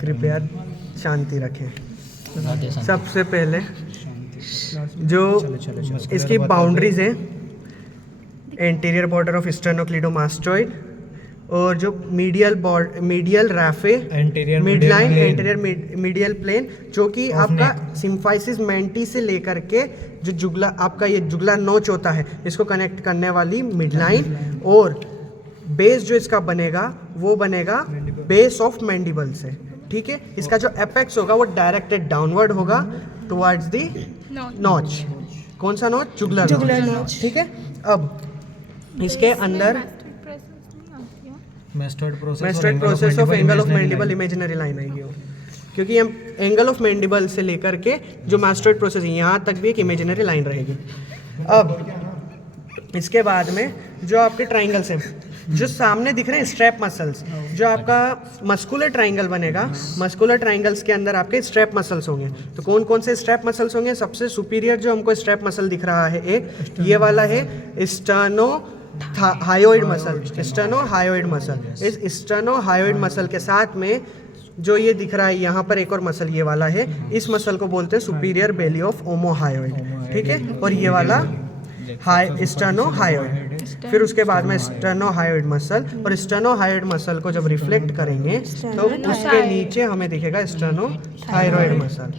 कृपया शांति रखें। सबसे पहले जो इसकी बाउंड्रीज है, एंटीरियर बॉर्डर ऑफ स्टेर्नोक्लीडोमास्टोइड, और जो medial raphe, mid line, anterior medial plane, जो कि आपका सिम्फाइसिस मेंटी से लेकर के जो जुगला आपका ये जुगला नोच होता है, इसको कनेक्ट करने वाली मिड लाइन, और बेस जो इसका बनेगा वो बनेगा बेस ऑफ मैंडिबल से। ठीक है, इसका जो एपेक्स होगा वो डायरेक्टेड डाउनवर्ड होगा टुवर्ड्स दी नॉच। कौन सा नॉच? Jugular notch. ठीक है, अब इसके अंदर mastoid process of angle of mandible imaginary line आएगी, क्योंकि हम एंगल ऑफ मैंडिबल से लेकर के जो मास्टोइड प्रोसेस है यहाँ तक भी एक इमेजिनरी लाइन रहेगी। अब इसके बाद में जो आपके ट्राइंगल्स हैं, जो सामने दिख रहे हैं स्ट्रैप मसल्स, जो आपका मस्कुलर ट्राइंगल बनेगा, मस्कुलर ट्राइंगल्स के अंदर आपके स्ट्रैप मसल्स होंगे। तो कौन कौन से स्ट्रैप मसल्स होंगे? सबसे सुपीरियर जो हमको स्ट्रैप मसल दिख रहा है एक ये वाला है sterno hyoid muscle, sterno hyoid muscle. इस स्टर्नो हायोइड मसल के साथ में जो ये दिख रहा है यहाँ पर एक और मसल ये वाला है, इस मसल को बोलते हैं सुपीरियर बेली ऑफ ओमोहायोइड। ठीक है, और ये वाला स्टर्नो हायोइड। फिर उसके बाद में स्टर्नो हायोइड मसल, और स्टर्नो हायोइड मसल को जब रिफ्लेक्ट करेंगे तो उसके नीचे हमें दिखेगा स्टर्नो थायरॉइड मसल।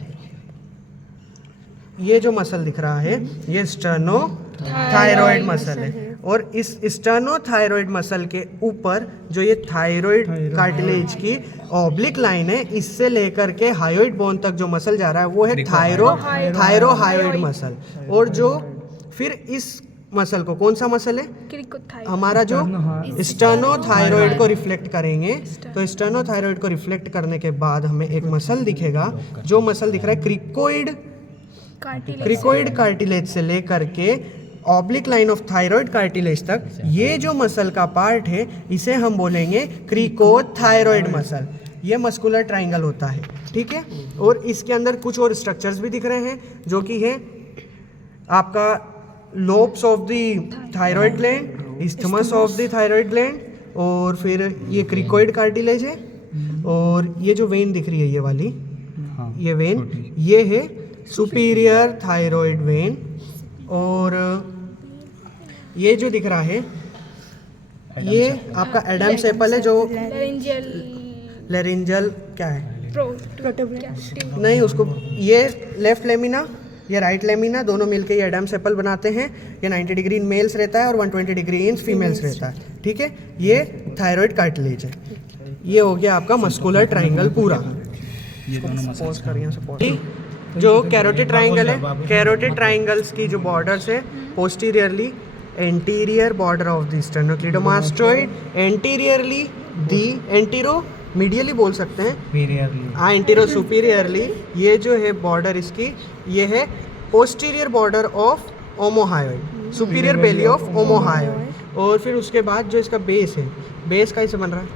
ये जो मसल दिख रहा है ये स्टर्नो थायरॉइड मसल है, और इस स्टर्नो थायरॉइड मसल के ऊपर जो ये थायरॉइड कार्टिलेज की ऑब्लिक लाइन है, इससे लेकर के हायोइड बोन तक जो मसल जा रहा है वो है थायरोहायोइड मसल। और जो फिर इस मसल को, कौन सा मसल है हमारा, जो स्टर्नो थायरॉइड को रिफ्लेक्ट करेंगे, तो स्टर्नो थायरॉइड को रिफ्लेक्ट करने के बाद हमें एक मसल दिखेगा, जो मसल दिख रहा है क्रिकोइड कार्टिलेज से लेकर के oblique line of thyroid cartilage तक। ये जो मसल का पार्ट है इसे हम बोलेंगे क्रिकोथायरॉइड मसल। ये मस्कुलर ट्राइंगल होता है। ठीक है, और इसके अंदर कुछ और स्ट्रक्चर्स भी दिख रहे हैं, जो कि है आपका lobes of the thyroid gland, isthmus of the thyroid gland, और फिर ये क्रिकोइड कार्टिलेज है, और ये जो वेन दिख रही है ये वाली, ये वेन ये है सुपीरियर थायरॉइड वेन। और ये जो दिख रहा है ये आपका एडम्स एपल है, जो लेरिंजल क्या है नहीं उसको, ये लेफ्ट लेमिना ये राइट लेमिना, दोनों मिलके ये एडम्स एपल बनाते हैं। ये 90 डिग्री इन मेल्स रहता है और 120 डिग्री इन फीमेल्स रहता है। ठीक है, ये थायरॉइड कार्टिलेज है। ये हो गया आपका मस्कुलर ट्राइंगल पूरा। जो कैरोटिड ट्राइंगल है, कैरोटिड ट्राइंगल्स की जो बॉर्डर्स है, posteriorly anterior border of the sternocleidomastoid, anteriorly the anteromedially बोल सकते हैं, हाँ एंटीरो सुपीरियरली ये जो है बॉर्डर इसकी, ये है posterior border of ओमोहायोइड, superior belly of ओमोहायोइड। और फिर उसके बाद जो इसका बेस है, बेस कैसे बन रहा है?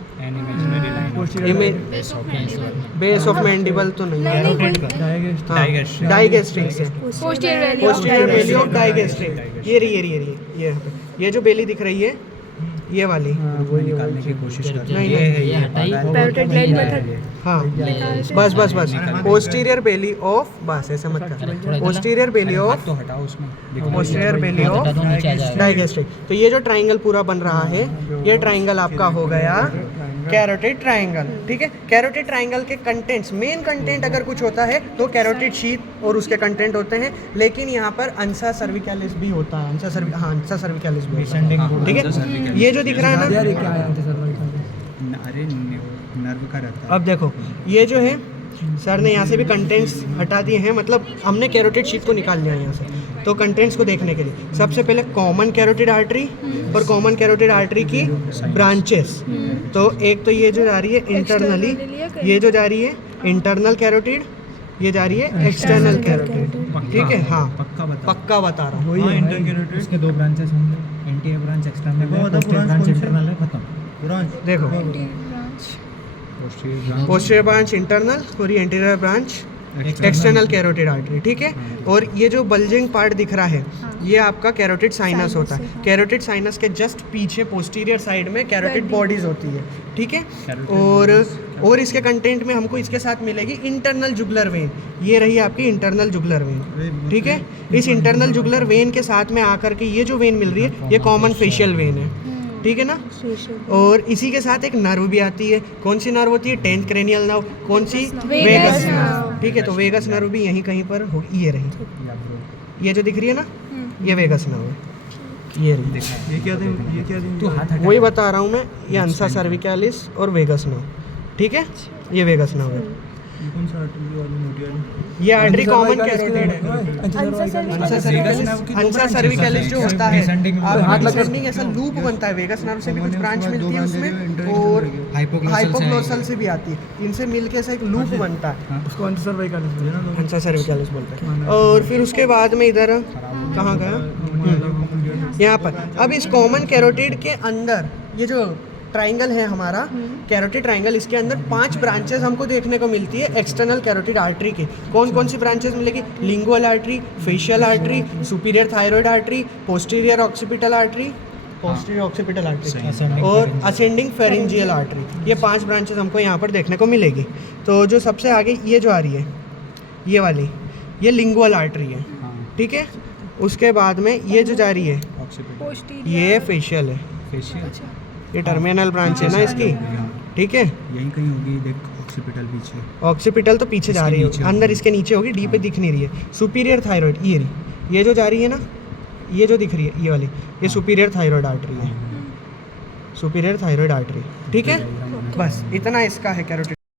बेस ऑफ मैंडिबल तो नहीं है, डाइगेस्ट्रिक से पोस्टीरियर बेली ऑफ डाइगेस्ट्रिक। ये जो बेली दिख रही है ये वाली, वो निकालने की कोशिश कर रही है। हाँ बस पोस्टीरियर बेली ऑफ, बस ऐसे मत कर, पोस्टीरियर बेली ऑफ तो हटाओ उसमें, पोस्टीरियर बेली ऑफ डाइगेस्ट्रिक। तो ये जो ट्राइंगल पूरा बन रहा है, ये ट्राइंगल आपका हो गया कैरोटिड ट्राइंगल। ठीक है, कैरोटिड ट्राइंगल के कंटेंट्स, मेन कंटेंट अगर कुछ होता है तो कैरोटिड शीथ और उसके कंटेंट होते हैं, लेकिन यहाँ पर अंसा सर्विकैलिस भी होता है, अंसा सर्विकैलिस भी होता है। ठीक है, ये जो दिख रहा है ना, नर्व का रहता है। अब देखो ये जो है सर ने यहाँ से भी कंटेंट्स हटा दिए हैं, मतलब हमने कैरोटिड शीथ को निकाल लिया यहाँ से। तो कंटेंट्स को देखने के लिए सबसे पहले कॉमन कैरोटिड आर्टरी और कॉमन कैरोटिड आर्टरी की ब्रांचेस। तो एक तो ये जो जा रही है इंटरनली, ये जो जा रही है इंटरनल कैरोटिड, ये जा रही है एक्सटर्नल कैरोटिड। ठीक है, हाँ पक्का बता रहा हूँ। इंटर कैरोटिड उसके दो ब्रांचेस होंगे, anterior branch external branch internal है, खत्म। देखो पोस्टीरियर ब्रांच इंटरनल और ये anterior branch external carotid artery, ठीक है। और ये जो बल्जिंग पार्ट दिख रहा है ये आपका कैरोटिड साइनस होता है। कैरोटिड साइनस के जस्ट पीछे पोस्टीरियर साइड में कैरोटिड बॉडीज होती है, ठीक है। और इसके कंटेंट में हमको इसके साथ मिलेगी इंटरनल जुगुलर वेन। ये रही आपकी इंटरनल जुगुलर वेन, ठीक है। इस इंटरनल जुगुलर वेन के साथ में आकर के ये जो वेन मिल रही है ये कॉमन फेशियल वेन है, ठीक है ना। और इसी के साथ एक नर्व भी आती है। कौन सी नर्व होती है? 10th cranial nerve. कौन सी? वेगस नर्व, ठीक है। तो वेगस नर्व भी यहीं कहीं पर हो, ये रही, ये जो दिख रही है ना ये वेगस नर्व है, ये रही। ये क्या थे? वही बता रहा हूँ मैं, ये अंसा सर्विकैलिस और वेगस नर्व, ठीक है। ये वेगस नर्व है। ये कौन सा आर्टरी वाली मोटी वाली? ये आर्टरी कॉमन कैरोटिड है। अंसा सर्विकैलिस जो होता है आप डिसेंडिंग ऐसा लूप बनता है, वेगस नर्व से भी कुछ ब्रांच मिलती है उसमें और हाइपोग्लोसल से भी आती है। इनसे मिलके ऐसा एक लूप बनता है, उसको अंसा सर्विकैलिस बोलते हैं ना। अंसा सर्विकैलिस बोलते हैं। और फिर उसके बाद में इधर कहाँ गया? यहाँ पर। अब इस कॉमन कैरोटिड के अंदर ये जो ट्राइंगल है हमारा कैरोटिड ट्राइंगल, इसके अंदर 5 ब्रांचेस हमको देखने को मिलती है एक्सटर्नल कैरोटिड आर्टरी की। कौन कौन सी ब्रांचेस मिलेगी? Lingual artery, facial artery, superior thyroid artery, posterior occipital artery, posterior occipital artery और असेंडिंग फेरिंजियल आर्टरी। ये 5 ब्रांचेस हमको यहाँ पर देखने को मिलेगी। तो जो सबसे आगे ये जो आ रही है ये वाली, ये लिंगुअल आर्टरी है, ठीक है। उसके बाद में ये जो जा रही है ये फेशियल है, ये टर्मिनल ब्रांच है ना इसकी, ठीक है। यहीं कहीं होगी, देख ऑक्सीपिटल पीछे। ऑक्सीपिटल तो पीछे जा रही है, अंदर इसके नीचे होगी, डी पे दिख नहीं रही है। सुपीरियर थायराइड ये रही, ये जो जा रही है ना, ये जो दिख रही है ये वाली, ये सुपीरियर थायराइड आर्टरी है, सुपीरियर थायराइड आर्टरी, ठीक है। बस इतना इसका है कैरोटिड।